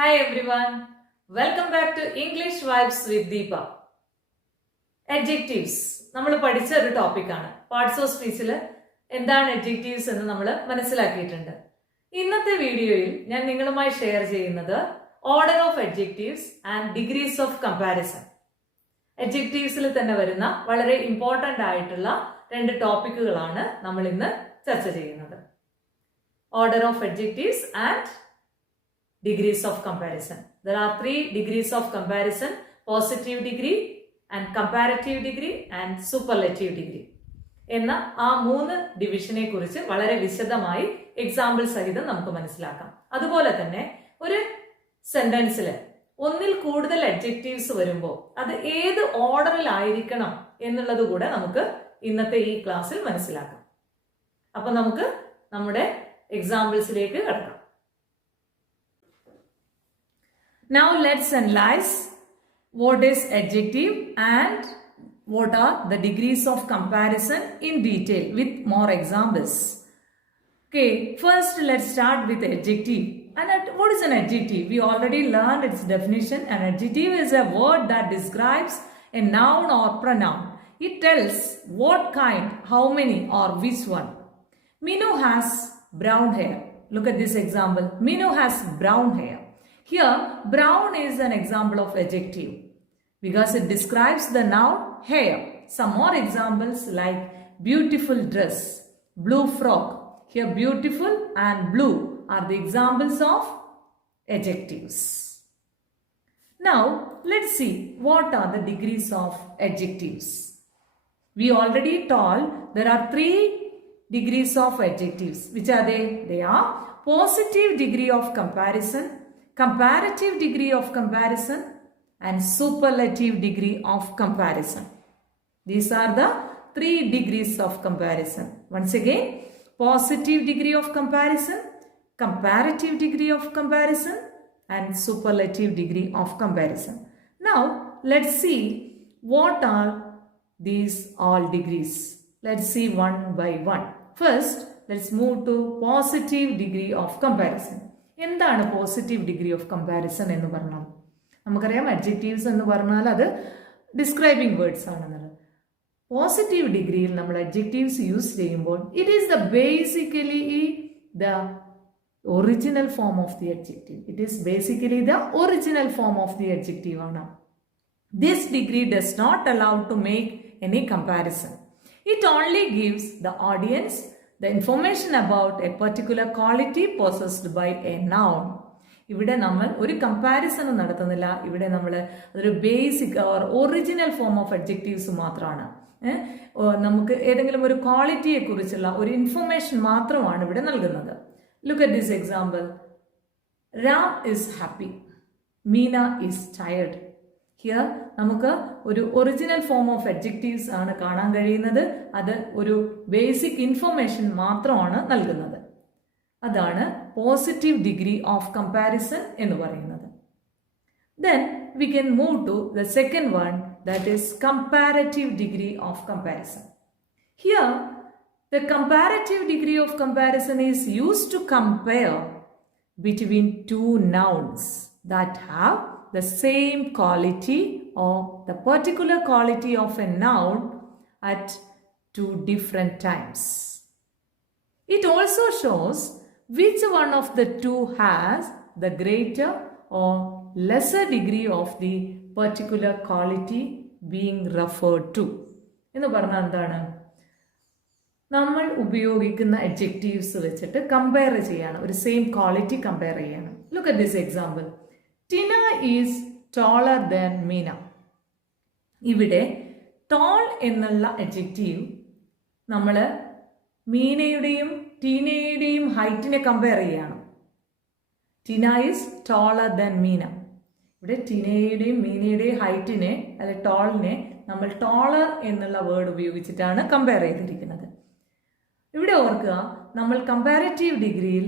Hi everyone, welcome back to English Vibes with Deepa. Adjectives നമ്മൾ പഠിച്ച ഒരു ടോപ്പിക്കാണ്. പാർട്സ് ഓഫ് സ്പീച്ചിൽ എന്താണ് adjectives എന്ന് നമ്മൾ മനസ്സിലാക്കിയിട്ടുണ്ട്. ഇന്നത്തെ വീഡിയോയിൽ ഞാൻ നിങ്ങളുമായി ഷെയർ ചെയ്യുന്നത് order of adjectives and degrees of comparison. adjectivesൽ തന്നെ വരുന്ന വളരെ ഇമ്പോർട്ടൻ്റ് ആയിട്ടുള്ള രണ്ട് ടോപ്പിക്കുകളാണ് നമ്മൾ ഇന്ന് ചർച്ച ചെയ്യുന്നത്. Order of adjectives and degrees of comparison. There are 3 degrees of comparison: positive degree and comparative degree and superlative degree. എന്ന ആ 3 ഡിവിഷനെ കുറിച്ച് വളരെ വിശദമായി എക്സാമ്പിൾ സഹിതം നമുക്ക് മനസ്സിലാക്കാം. അതുപോലെ തന്നെ ഒരു സെന്റൻസിൽ ഒന്നിൽ കൂടുതൽ അഡ്ജക്റ്റീവ്സ് വരുമ്പോൾ അത് ഏത് ഓർഡറിൽ ആയിരിക്കണം എന്നുള്ളത് കൂടെ നമുക്ക് ഇന്നത്തെ ഈ ക്ലാസ്സിൽ മനസ്സിലാക്കാം. അപ്പൊ നമുക്ക് നമ്മുടെ എക്സാമ്പിൾസിലേക്ക് കടക്കാം. Now let's analyze what is adjective and what are the degrees of comparison in detail with more examples. Okay, first let's start with adjective. And what is an adjective? We already learned its definition. An adjective is a word that describes a noun or pronoun. It tells what kind, how many or which one. Minu has brown hair. Look at this example. Minu has brown hair. Here, brown is an example of adjective because it describes the noun hair. Some more examples like beautiful dress, blue frock. Here, beautiful and blue are the examples of adjectives. Now, let's see what are the degrees of adjectives. We already told there are 3 degrees of adjectives. Which are they? They are positive degree of comparison, comparative degree of comparison and superlative degree of comparison. These are the 3 degrees of comparison. Once again, positive degree of comparison, comparative degree of comparison and superlative degree of comparison. Now, let's see what are these all degrees. Let's see one by one. First, let's move to positive degree of comparison. എന്താണ് positive degree of comparison എന്ന് പറഞ്ഞാൽ? നമുക്കറിയാം അഡ്ജക്റ്റീവ്സ് എന്ന് പറഞ്ഞാൽ അത് describing words ആണെന്നുള്ളത്. Positive ഡിഗ്രിയിൽ നമ്മൾ അഡ്ജക്റ്റീവ്സ് യൂസ് ചെയ്യുമ്പോൾ it is the basically the original form of the adjective. It is basically the original form of the adjective ആണ്. This degree does not allow to make any comparison. It only gives the audience the information about a particular quality possessed by a noun. ഇവിടെ നമ്മൾ ഒരു കമ്പാരിസൺ നടത്തുന്നില്ല. ഇവിടെ നമ്മൾ അതൊരു basic or original form of adjectives മാത്രമാണ്. നമുക്ക് ഏതെങ്കിലും ഒരു ക്വാളിറ്റിയെ കുറിച്ചുള്ള ഒരു ഇൻഫർമേഷൻ മാത്രമാണ് ഇവിടെ നൽകുന്നത്. Look at this example. Ram is happy, Meena is tired. Here നമുക്ക് ഒരു ഒറിജിനൽ ഫോം ഓഫ് അഡ്ജക്റ്റീവ്സ് ആണ് കാണാൻ കഴിയുന്നത്. അത് ഒരു ബേസിക് ഇൻഫർമേഷൻ മാത്രമാണ് നൽകുന്നത്. അതാണ് പോസിറ്റീവ് ഡിഗ്രി ഓഫ് കമ്പാരിസൺ എന്ന് പറയുന്നത്. Then we can move to the second one, that is comparative degree of comparison. Here the comparative degree of comparison is used to compare between 2 nouns that have the same quality or the particular quality of a noun at 2 different times. It also shows which one of the 2 has the greater or lesser degree of the particular quality being referred to. എന്ന് പറഞ്ഞാൽ എന്താണ്? നമ്മൾ ഉപയോഗിക്കുന്ന അഡ്ജക്റ്റീവ്സ് വെച്ചിട്ട് കമ്പയർ ചെയ്യാണ്, ഒരു same quality compare ചെയ്യാണ്. Look at this example. TINA is ടോളർ ദാൻ മീന. ഇവിടെ ടോൾ എന്നുള്ള അഡ്ജക്റ്റീവ് നമ്മൾ മീനയുടെയും ടീനയുടെയും ഹൈറ്റിനെ കമ്പയർ ചെയ്യാണ്. ടിന ഈസ് ടോളർ ദാൻ മീന. ഇവിടെ ടിനയുടെയും മീനയുടെയും ഹൈറ്റിനെ അല്ലെ ടോളിനെ നമ്മൾ ടോളർ എന്നുള്ള വേർഡ് ഉപയോഗിച്ചിട്ടാണ് കമ്പയർ ചെയ്തിരിക്കുന്നത്. ഇവിടെ ഓർക്കുക, നമ്മൾ കമ്പാരറ്റീവ് ഡിഗ്രിയിൽ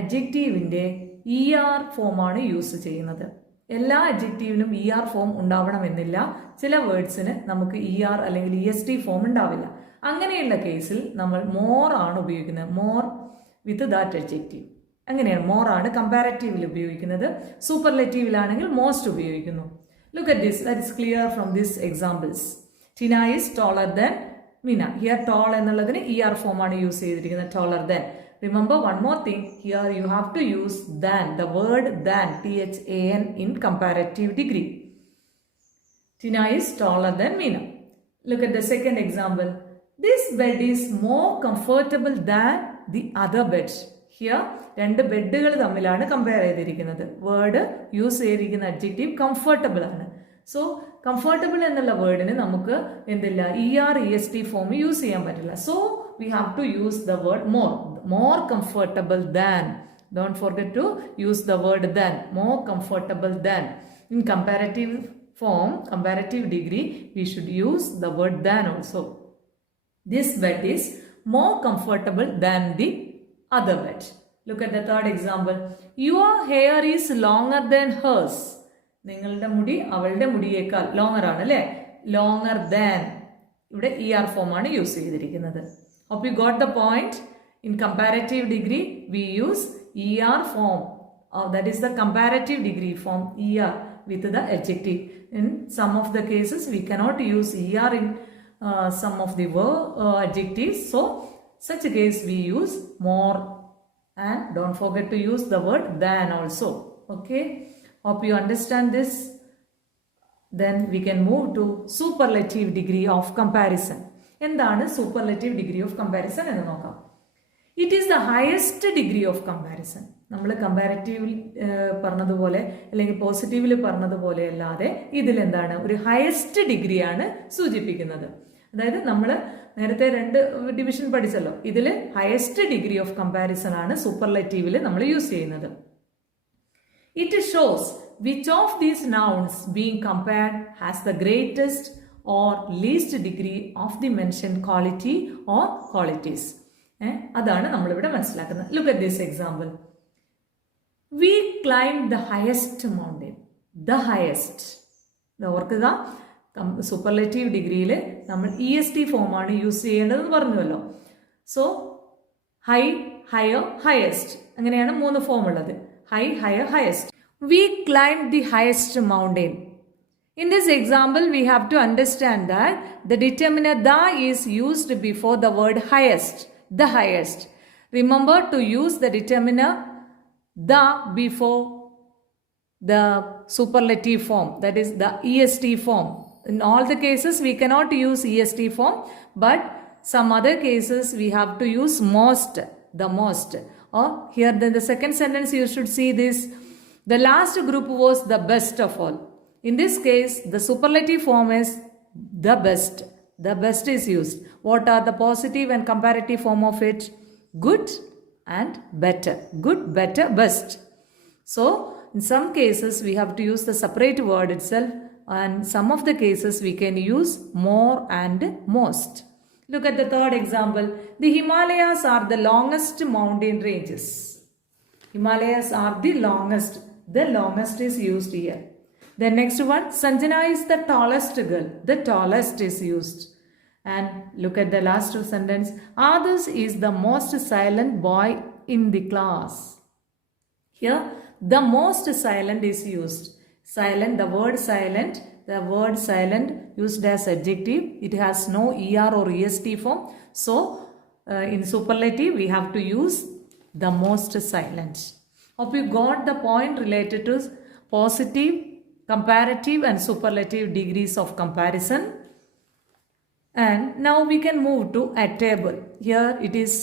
അഡ്ജക്റ്റീവിൻ്റെ ER ഫോമാണ് യൂസ് ചെയ്യുന്നത്. എല്ലാ അഡ്ജക്റ്റീവിനും ER ഫോം ഉണ്ടാവണമെന്നില്ല. ചില വേർഡ്സിന് നമുക്ക് ER അല്ലെങ്കിൽ EST ഫോം ഉണ്ടാവില്ല. അങ്ങനെയുള്ള കേസിൽ നമ്മൾ മോർ ആണ് ഉപയോഗിക്കുന്നത്. More with that adjective. അങ്ങനെയാണ്. മോർ ആണ് കമ്പാരറ്റീവിൽ ഉപയോഗിക്കുന്നത്. സൂപ്പർലെറ്റീവിലാണെങ്കിൽ മോസ്റ്റ് ഉപയോഗിക്കുന്നു. Look at this. That is clear from this examples. TINA is ടോളർ ദാൻ മിന. ഹിയർ ടോൾ എന്നുള്ളതിന് ER ഫോം ആണ് യൂസ് ചെയ്തിരിക്കുന്നത്. ടോളർ than. Remember one more thing. Here you have to use than. The word than. THAN in comparative degree. Tina is taller than Meena. Look at the second example. This bed is more comfortable than the other bed. Here രണ്ട് ബെഡുകൾ തമ്മിലാണ് കമ്പയർ ചെയ്തിരിക്കുന്നത്. Word use ചെയ്തിരിക്കുന്ന adjective comfortable ആണ്. So comfortable എന്നുള്ള വേർഡിന് നമുക്ക് എന്തില്ല, ER EST ഫോം യൂസ് ചെയ്യാൻ പറ്റില്ല. So we have to use the word more. More comfortable than. Don't forget to use the word than. More comfortable than. In comparative form, comparative degree, we should use the word than also. This bed is more comfortable than the other bed. Look at the third example. Your hair is longer than hers. നിങ്ങളുടെ മുടി അവളുടെ മുടിയേക്കാൾ ലോങ്ങർ ആണ് അല്ലേ. Longer than. ഇവിടെ ER form ആണ് യൂസ് ചെയ്തിരിക്കുന്നത്. Hope you got the point. In comparative degree, we use ER form. That is the comparative degree form ER with the adjective. In some of the cases, we cannot use ER in some of the adjectives. So, such a case we use more. And don't forget to use the word than also. Okay. Hope you understand this. Then we can move to superlative degree of comparison. എന്താണ് superlative degree of comparison എന്ന് നോക്കാം. It is the highest degree of comparison. നമ്മൾ കമ്പാരറ്റീവിൽ പറഞ്ഞതുപോലെ അല്ലെങ്കിൽ പോസിറ്റീവിൽ പറഞ്ഞതുപോലെ അല്ലാതെ ഇതിലെന്താണ് ഒരു ഹയസ്റ്റ് ഡിഗ്രിയാണ് സൂചിപ്പിക്കുന്നത്. അതായത് നമ്മൾ നേരത്തെ 2 ഡിവിഷൻ പഠിച്ചല്ലോ. ഇതിൽ ഹയസ്റ്റ് ഡിഗ്രി ഓഫ് കമ്പാരിസൺ ആണ് സൂപ്പർലെറ്റീവിൽ നമ്മൾ യൂസ് ചെയ്യുന്നത്. It shows which of these nouns being compared has the greatest or least degree of the mentioned quality or qualities. അതാണ് നമ്മളിവിടെ മനസ്സിലാക്കുന്നത്. Look at this example. We climbed the highest mountain. The highest. ഓർക്കുക, സൂപ്പർലെറ്റീവ് ഡിഗ്രിയിൽ നമ്മൾ EST form ആണ് യൂസ് ചെയ്യേണ്ടതെന്ന് പറഞ്ഞുവല്ലോ. So high, higher, highest, അങ്ങനെയാണ് 3 ഫോം ഉള്ളത്. High, higher, highest. We climbed the highest mountain. In this example, we have to understand that the determiner the is used before the word highest, the highest. Remember to use the determiner the before the superlative form, that is the EST form. In all the cases, we cannot use EST form, but some other cases we have to use most, the most. Or here the second sentence you should see this. The last group was the best of all. In this case, the superlative form is the best. The best is used. What are the positive and comparative form of it? Good and better. Good, better, best. So, in some cases, we have to use the separate word itself. And some of the cases, we can use more and most. Look at the third example. The Himalayas are the longest mountain ranges. Himalayas are the longest. The longest is used here. The next one, Sanjana is the tallest girl. The tallest is used. And look at the last sentence. Others is the most silent boy in the class. Here, the most silent is used. Silent, the word silent used as adjective. It has no ER or EST form. So, in superlative, we have to use the most silent. Hope you got the point related to positive, comparative and superlative degrees of comparison. And now we can move to a table. Here it is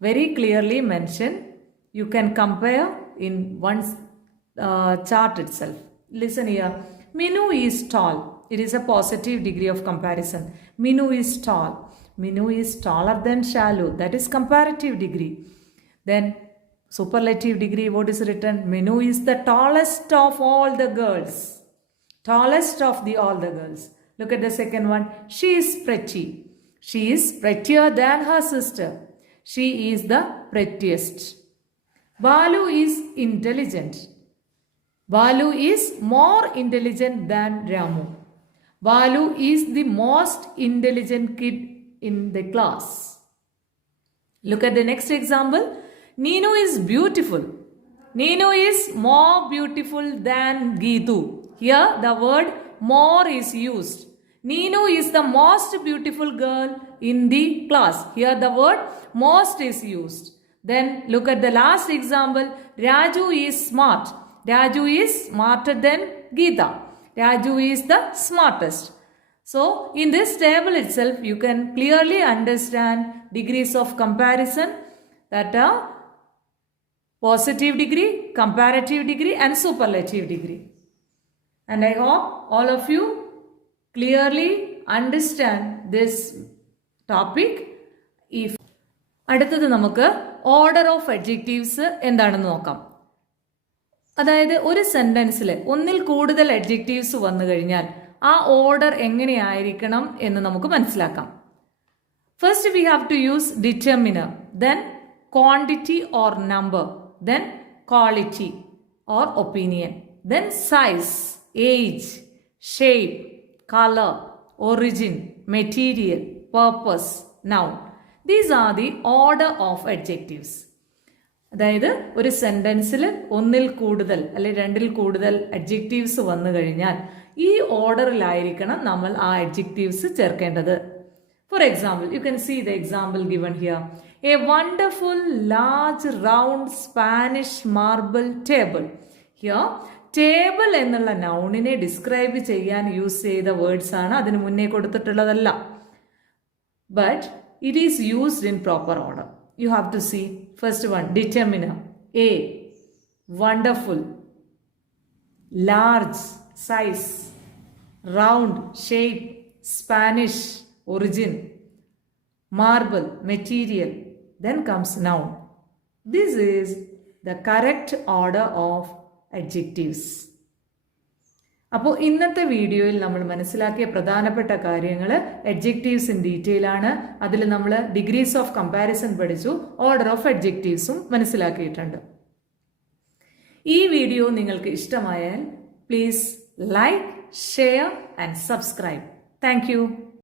very clearly mentioned. You can compare in one chart itself. Listen here. Minu is tall. It is a positive degree of comparison. Minu is tall. Minu is taller than Shalu. That is comparative degree. Then superlative degree, what is written? Minu is the tallest of all the girls. Tallest of all the girls. Look at the second one. She is pretty. She is prettier than her sister. She is the prettiest. Balu is intelligent. Balu is more intelligent than Ramu. Balu is the most intelligent kid in the class. Look at the next example. Neenu is beautiful. Neenu is more beautiful than Geetu. Here the word more is used. Neenu is the most beautiful girl in the class. Here the word most is used. Then look at the last example. Raju is smart. Raju is smarter than Geeta. Raju is the smartest. So in this table itself you can clearly understand degrees of comparison that are positive degree, comparative degree and superlative degree. And I hope all of you clearly understand this topic. If അടുത്തത് നമുക്ക് order of adjectives എന്താണെന്ന് നോക്കാം. അതായത് ഒരു സെന്റൻസിൽ ഒന്നിൽ കൂടുതൽ അഡ്ജക്റ്റീവ്സ് വന്നു കഴിഞ്ഞാൽ ആ ഓർഡർ എങ്ങനെയായിരിക്കണം എന്ന് നമുക്ക് മനസ്സിലാക്കാം. First we have to use determiner, then quantity or number, then quality or opinion, then size, age, shape, colour, origin, material, purpose, noun. These are the order of adjectives. അതായത് ഒരു സെന്റൻസിൽ ഒന്നിൽ കൂടുതൽ അല്ലെ രണ്ടിൽ കൂടുതൽ അഡ്ജക്റ്റീവ്സ് വന്നു കഴിഞ്ഞാൽ ഈ ഓർഡറിലായിരിക്കണം നമ്മൾ ആ അഡ്ജക്റ്റീവ്സ് ചേർക്കേണ്ടത്. For example, you can see the example given here. A wonderful large round Spanish marble table. Here table എന്നുള്ള നൗണിനെ ഡിസ്ക്രൈബ് ചെയ്യാൻ യൂസ് ചെയ്ത വേർഡ്സ് ആണ്, അതിന് മുന്നേ കൊടുത്തിട്ടുള്ളതല്ല. But it is used in proper order. You have to see first one, determiner, a, wonderful, large, size, round, shape, Spanish, origin, marble, material, then comes noun. This is the correct order of adjectives. അപ്പോൾ ഇന്നത്തെ വീഡിയോയിൽ നമ്മൾ മനസ്സിലാക്കിയ പ്രധാനപ്പെട്ട കാര്യങ്ങൾ adjectives in detail ആണ്. അതിൽ നമ്മൾ ഡിഗ്രീസ് ഓഫ് കമ്പാരിസൺ പഠിച്ചു, ഓർഡർ ഓഫ് അഡ്ജക്റ്റീവ്സും മനസ്സിലാക്കിയിട്ടുണ്ട്. ഈ വീഡിയോ നിങ്ങൾക്ക് ഇഷ്ടമായാൽ please like, share and subscribe. Thank you.